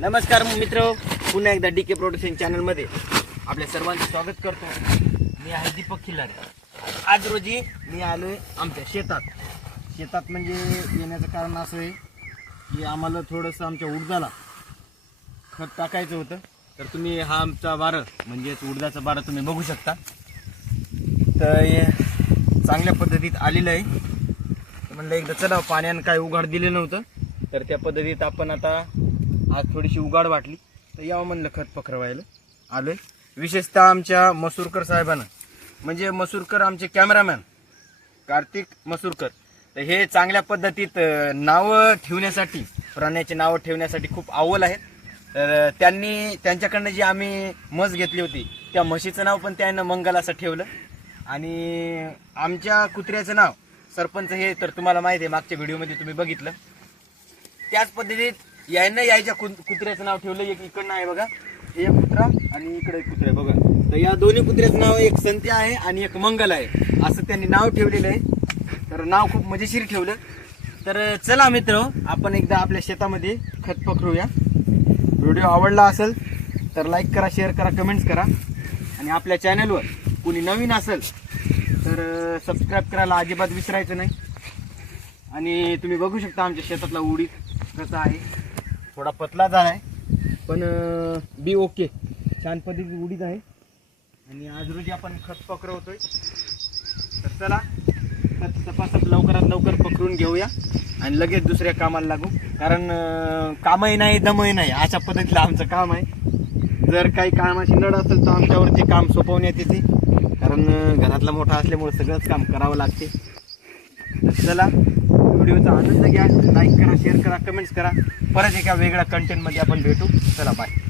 नमस्कार मित्र पुन्हा एकदा डी के प्रोडक्शन चॅनलमध्ये आपल्या सर्वांचं स्वागत करतो. मी आहे दीपक खिल्लारे आज रोजी मी आलो आहे आमच्या शेतात. शेतात म्हणजे येण्याचं कारण असं आहे की आम्हाला थोडंसं आमच्या उडदाला खत टाकायचं होतं. तर तुम्ही हा आमचा बारं म्हणजेच उडदाचा बारं तुम्ही बघू शकता. तर चांगल्या पद्धतीत आलेलं आहे. म्हणलं एकदा चला पाण्यानं काय उघाड दिलं नव्हतं. तर त्या पद्धतीत आपण आता आज थोडीशी उघाड वाटली. तर यावं म्हणलं खत पखरवायला आलोय. विशेषतः आमच्या मसूरकर साहेबांना. म्हणजे मसूरकर आमचे कॅमेरामॅन कार्तिक मसूरकर. तर हे चांगल्या पद्धतीत नावं ठेवण्यासाठी प्राण्याची नावं ठेवण्यासाठी खूप अव्वल आहेत. तर त्यांनी त्यांच्याकडनं जी आम्ही म्हस घेतली होती त्या म्हशीचं नाव पण त्यानं मंगल असं ठेवलं. आणि आमच्या कुत्र्याचं नाव सरपंच हे तर तुम्हाला माहिती आहे मागच्या व्हिडिओमध्ये तुम्ही बघितलं. त्याच पद्धतीत यायनं यायच्या कुत्र्याचं नाव ठेवलं एक इकडनं आहे बघा. हे एक कुत्रा आणि इकडे एक कुत्रा आहे बघा. तर या दोन्ही कुत्र्याचं नाव एक संत्या आहे आणि एक मंगल आहे. असं त्यांनी नाव ठेवलेलं आहे. तर नाव खूप मजेशीर ठेवलं. तर चला मित्र आपण एकदा आपल्या शेतामध्ये खत पकरूया व्हिडिओ आवडला असेल तर लाईक करा शेअर करा कमेंट्स करा. आणि आपल्या चॅनलवर कुणी नवीन असेल तर सबस्क्राईब करायला अजिबात विसरायचं नाही. आणि तुम्ही बघू शकता आमच्या शेतातला उडीद कसं आहे. थोडा पतला झाला आहे पण बी ओके. छान पद्धतीने उडीद आहे. आणि आज रोजी आपण खत पकरवतोय. तर चला खत तपासत लवकरात लवकर पकडून घेऊया. आणि लगेच दुसऱ्या कामाला लागू. कारण कामही नाही दमही नाही. अशा पद्धतीचं आमचं काम आहे. जर काही कामाची नड असेल तर आमच्यावर ते काम सोपवण्यात येते. कारण घरातला मोठा असल्यामुळे सगळंच काम करावं लागते. तर चला व्हिडिओचा आनंद घ्या लाईक करा शेअर करा कमेंट्स करा. परत एका वेगळ्या कंटेंटमध्ये आपण भेटू. चला बाय